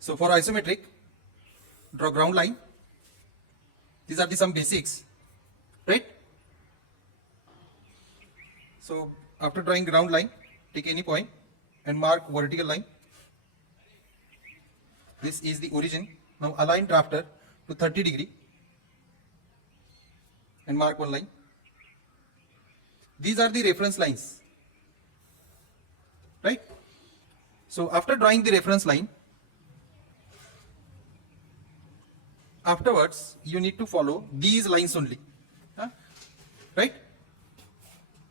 So for isometric, draw ground line. These are the some basics, right? So after drawing ground line, take any point and mark vertical line. This is the origin. Now align drafter to 30 degree and mark one line. These are the reference lines, right? So after drawing the reference line, afterwards you need to follow these lines only, right?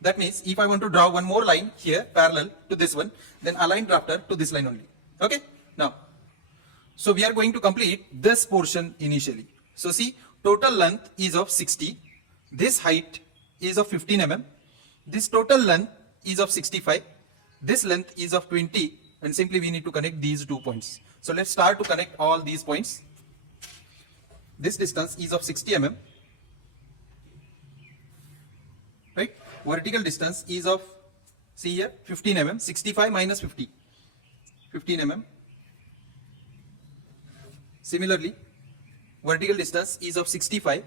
That means if I want to draw one more line here parallel to this one, then align drafter to this line only. Okay, now so we are going to complete this portion initially. So see, total length is of 60, this height is of 15 mm, this total length is of 65, this length is of 20, and simply we need to connect these 2 points. So let's start to connect all these points. This distance is of 60 mm, right? Vertical distance is of, see here, 15 mm, 65 minus 50, 15 mm. Similarly, vertical distance is of 65.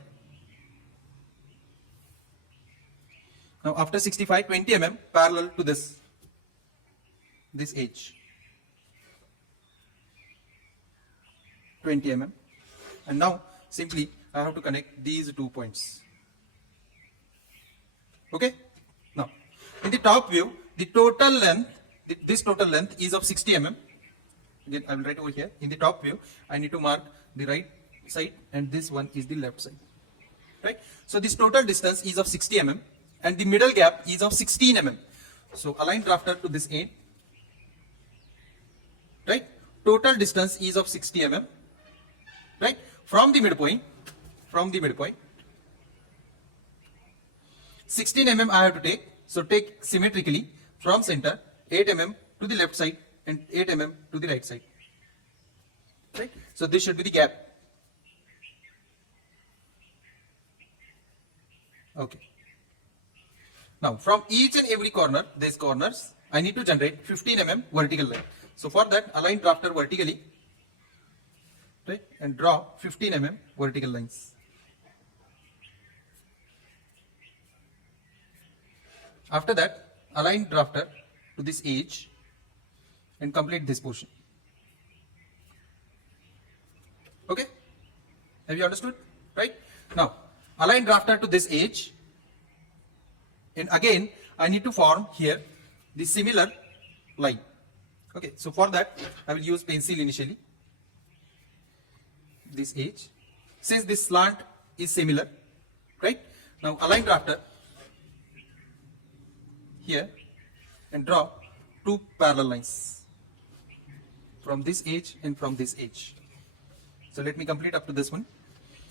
Now after 65, 20 mm parallel to this edge, 20 mm. And now simply I have to connect these 2 points. Okay. Now in the top view, the total length, this total length is of 60 mm. Again, I will write over here. In the top view, I need to mark the right side and this one is the left side, right? So this total distance is of 60 mm and the middle gap is of 16 mm. So align drafter to this end, right? Total distance is of 60 mm, right? From the midpoint, 16 mm I have to take. So take symmetrically from center 8 mm to the left side and 8 mm to the right side, right? So this should be the gap. Okay. Now from each and every corner, these corners, I need to generate 15 mm vertical line. So for that, align drafter vertically, right, and draw 15 mm vertical lines. After that, align drafter to this edge and complete this portion. Okay, have you understood? Right? Now align drafter to this edge, and again I need to form here the similar line. Okay, so for that I will use pencil initially. This edge, since this slant is similar, right? Now align drafter here and draw 2 parallel lines from this edge and from this edge. So let me complete up to this one.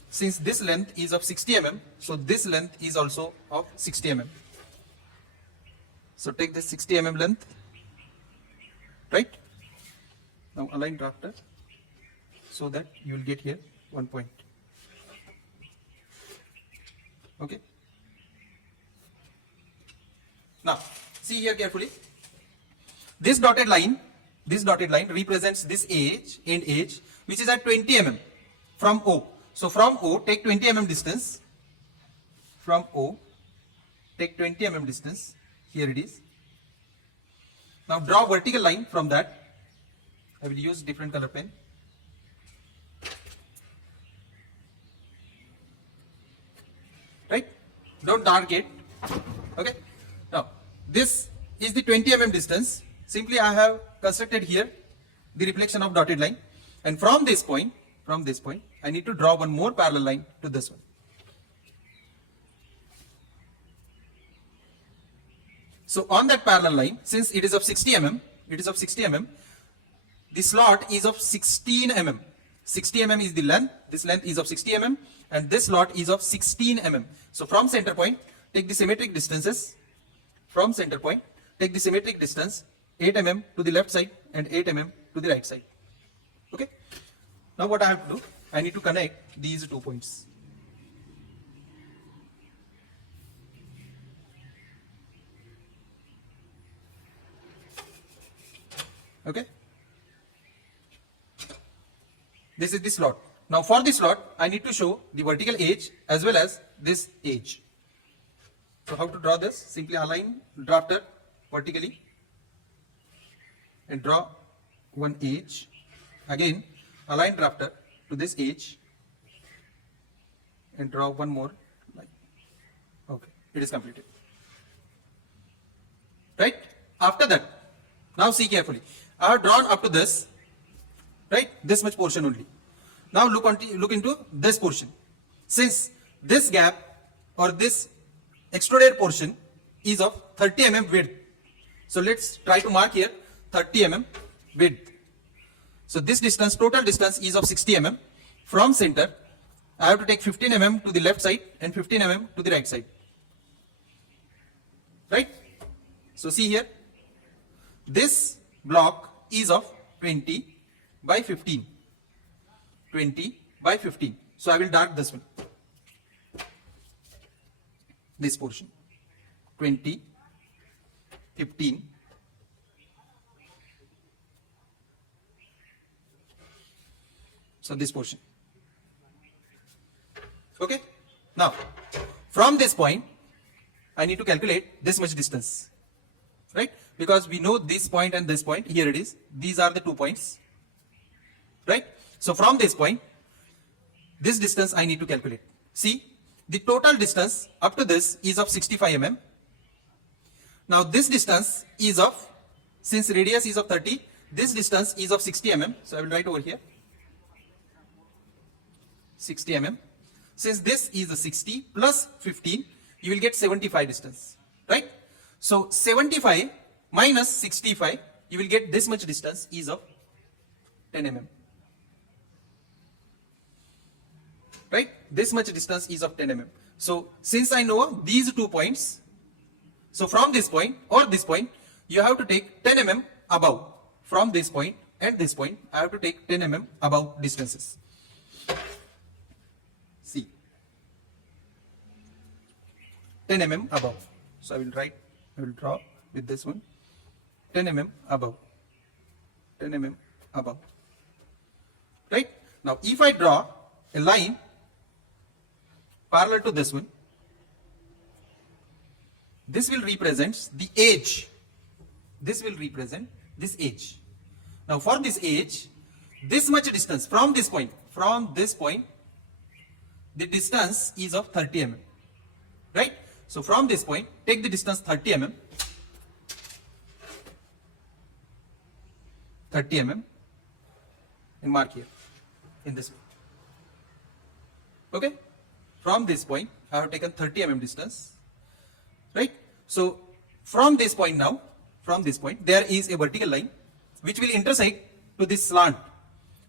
Since this length is of 60 mm, so this length is also of 60 mm. So take this 60 mm length, right? Now align drafter so that you will get here 1 point. Okay. Now see here carefully. This dotted line represents this edge, end edge, which is at 20 mm from O. So from O, take 20 mm distance. From O, take 20 mm distance. Here it is. Now draw vertical line from that. I will use different color pen. Right? Don't dark it. Okay. Now this is the 20 mm distance. Simply I have constructed here the reflection of dotted line, and from this point I need to draw one more parallel line to this one. So on that parallel line, since it is of 60 mm, the slot is of 16 mm. 60 mm is the length, this length is of 60 mm, and this slot is of 16 mm. So from center point, take the symmetric distances. From center point, take the symmetric distance 8 mm to the left side and 8 mm to the right side. Okay. Now what I have to do, I need to connect these 2 points. Okay. This is the slot. Now for the slot, I need to show the vertical edge as well as this edge. So how to draw this? Simply align drafter vertically and draw one edge. Again, align drafter to this edge and draw one more line. Okay, it is completed. Right? After that, now see carefully. I have drawn up to this, right? This much portion only. Now look into this portion. Since this gap or this extruded portion is of 30 mm width, so let's try to mark here 30 mm width. So this distance, total distance is of 60 mm. From center, I have to take 15 mm to the left side and 15 mm to the right side. Right? So see here, this block is of 20 by 15. 20 by 15. So I will dark this one. This portion. 20, 15. So this portion. Okay. Now, from this point, I need to calculate this much distance. Right? Because we know this point and this point. Here it is. These are the 2 points. Right? So from this point, this distance I need to calculate. See, the total distance up to this is of 65 mm. Now this distance is of, since radius is of 30, this distance is of 60 mm. So I will write over here 60 mm. Since this is a 60 plus 15, you will get 75 distance. Right? So 75 minus 65, you will get this much distance is of 10 mm. Right? This much distance is of 10 mm. So since I know these 2 points, so from this point or this point, you have to take 10 mm above. From this point and this point, I have to take 10 mm above distances. See, 10 mm above. So I will draw with this one, 10 mm above, 10 mm above. Right? Now if I draw a line parallel to this one, this will represent the edge. This will represent this edge. Now for this edge, this much distance from this point, the distance is of 30 mm. Right? So from this point, take the distance 30 mm. 30 mm and mark here in this way. Okay? From this point, I have taken 30 mm distance. Right? So from this point now, from this point, there is a vertical line which will intersect to this slant.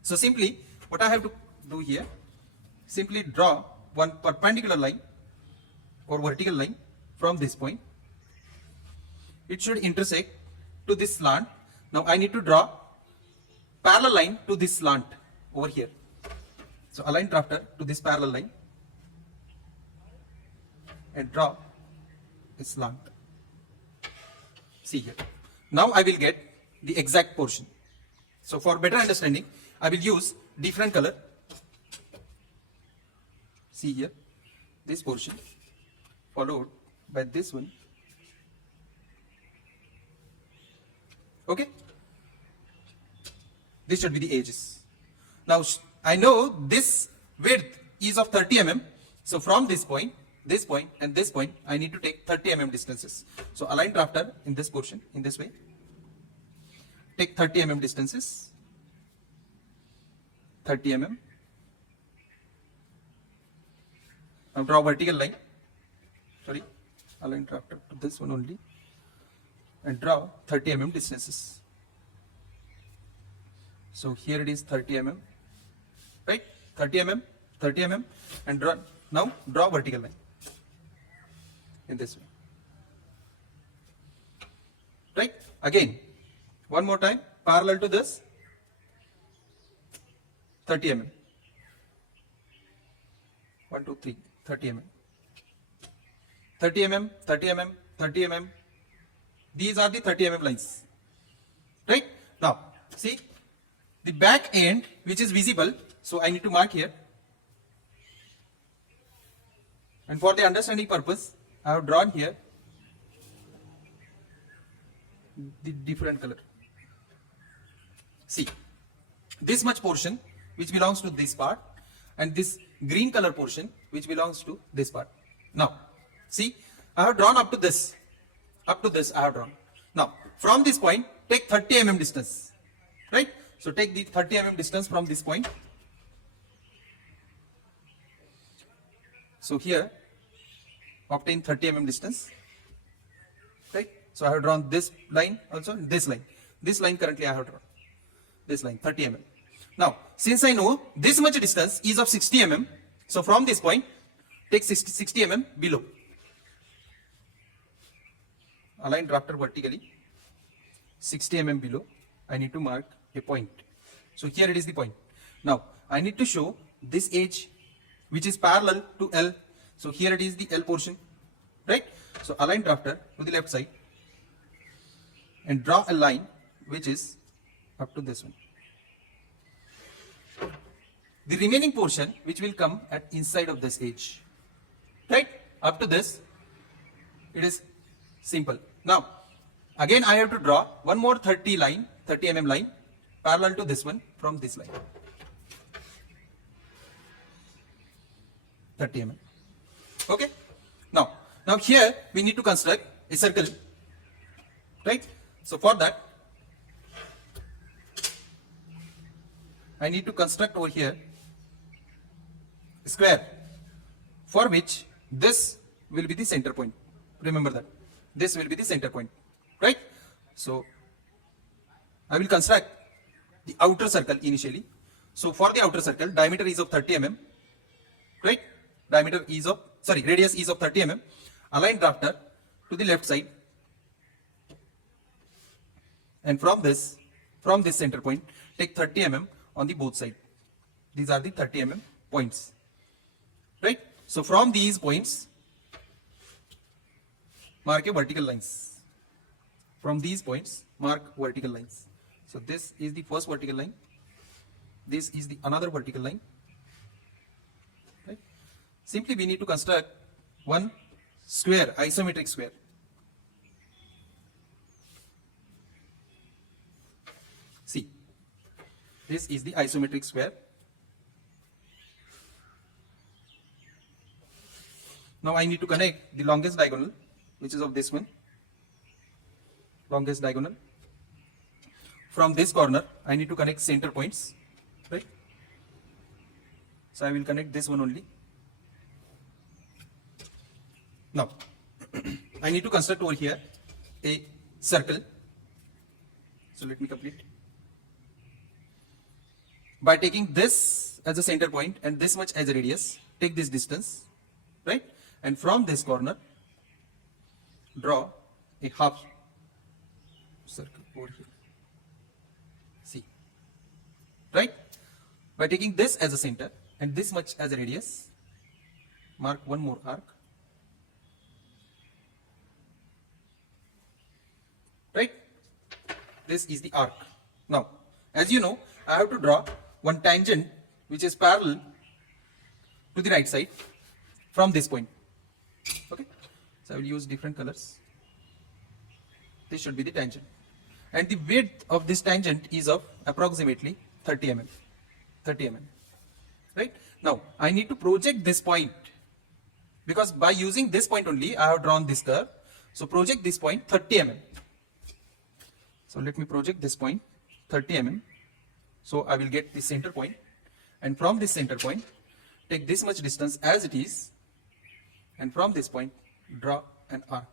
So simply, what I have to do here, simply draw one perpendicular line or vertical line from this point. It should intersect to this slant. Now I need to draw parallel line to this slant over here. So align drafter to this parallel line and draw a slant. See here. Now I will get the exact portion. So for better understanding, I will use different color. See here, this portion followed by this one. Okay? This should be the edges. Now I know this width is of 30 mm. So from this point and this point, I need to take 30 mm distances. So align drafter in this portion, in this way. Take 30 mm distances. 30 mm. Now draw vertical line. Sorry, align drafter to this one only. And draw 30 mm distances. So here it is 30 mm. Right? 30 mm, 30 mm. And now draw vertical line. In this way. Right? Again, one more time, parallel to this, 30 mm. 1, 2, 3, 30 mm. 30 mm, 30 mm, 30 mm. These are the 30 mm lines. Right? Now, see, the back end which is visible So I need to mark here. And for the understanding purpose, I have drawn here the different color. See, this much portion which belongs to this part, and this green color portion which belongs to this part. Now, see, I have drawn up to this. Up to this I have drawn. Now, from this point, take 30 mm distance. Right? So take the 30 mm distance from this point. So here, obtain 30 mm distance. Right? So I have drawn this line also, this line. This line currently I have drawn. This line, 30 mm. Now, since I know this much distance is of 60 mm, so from this point, take 60 mm below. Align drafter vertically, 60 mm below, I need to mark a point. So here it is the point. Now, I need to show this edge which is parallel to L. So here it is the L portion, right? So align drafter to the left side and draw a line which is up to this one. The remaining portion which will come at inside of this edge, right? Up to this, it is simple. Now, again I have to draw one more 30 mm line parallel to this one from this line. 30 mm. Okay? Now here we need to construct a circle, right? So for that, I need to construct over here a square for which this will be the center point. Remember that. This will be the center point, right? So I will construct the outer circle initially. So for the outer circle, diameter is of 30 mm, right? Radius is of 30 mm. Align drafter to the left side, and from this center point, take 30 mm on the both sides. These are the 30 mm points, right? So from these points, mark a vertical lines. From these points, mark vertical lines. So this is the first vertical line. This is the another vertical line. Right? Simply we need to construct one square, isometric square. See, this is the isometric square. Now I need to connect the longest diagonal, which is of this one, longest diagonal. From this corner, I need to connect center points, right? So I will connect this one only. Now, I need to construct over here a circle. So let me complete. By taking this as a center point and this much as a radius, take this distance, right? And from this corner, draw a half circle over here. See, right? By taking this as a center and this much as a radius, mark one more arc, right? This is the arc. Now, as you know, I have to draw one tangent which is parallel to the right side from this point. Okay, so I will use different colors. This should be the tangent, and the width of this tangent is of approximately 30 mm. 30 mm, right? Now I need to project this point, because by using this point only I have drawn this curve. So project this point 30 mm. So let me project this point 30 mm. So I will get the center point, and from this center point, take this much distance as it is, and from this point, draw an arc.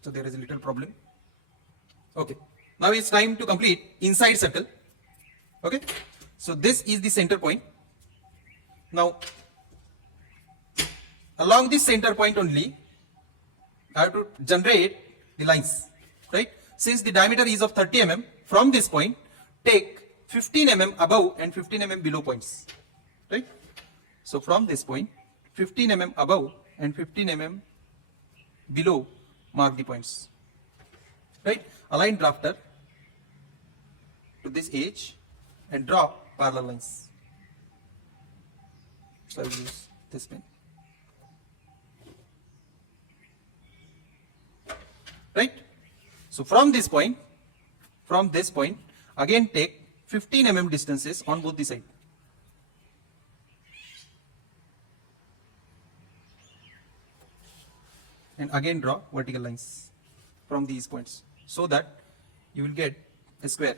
So there is a little problem. Okay. Now it's time to complete inside circle. Okay. So this is the center point. Now, along this center point only, I have to generate the lines, right? Since the diameter is of 30 mm, from this point, take 15 mm above and 15 mm below points, right? So from this point, 15 mm above and 15 mm below, mark the points. Right? Align drafter to this edge and draw parallel lines. So I will use this pen. Right? So from this point, again take 15 mm distances on both the sides. And again draw vertical lines from these points so that you will get a square.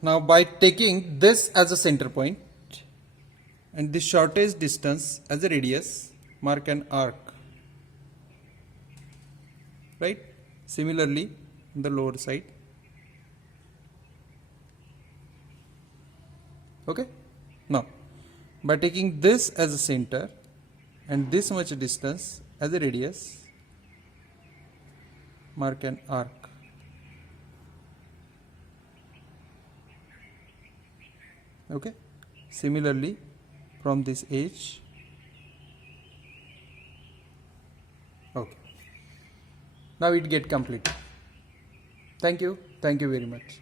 Now by taking this as a center point and the shortest distance as a radius, mark an arc. Right? Similarly, on the lower side. Okay? Now, by taking this as a center and this much distance as a radius, mark an arc. Okay? Similarly, from this edge. Okay. Now it get complete. Thank you very much.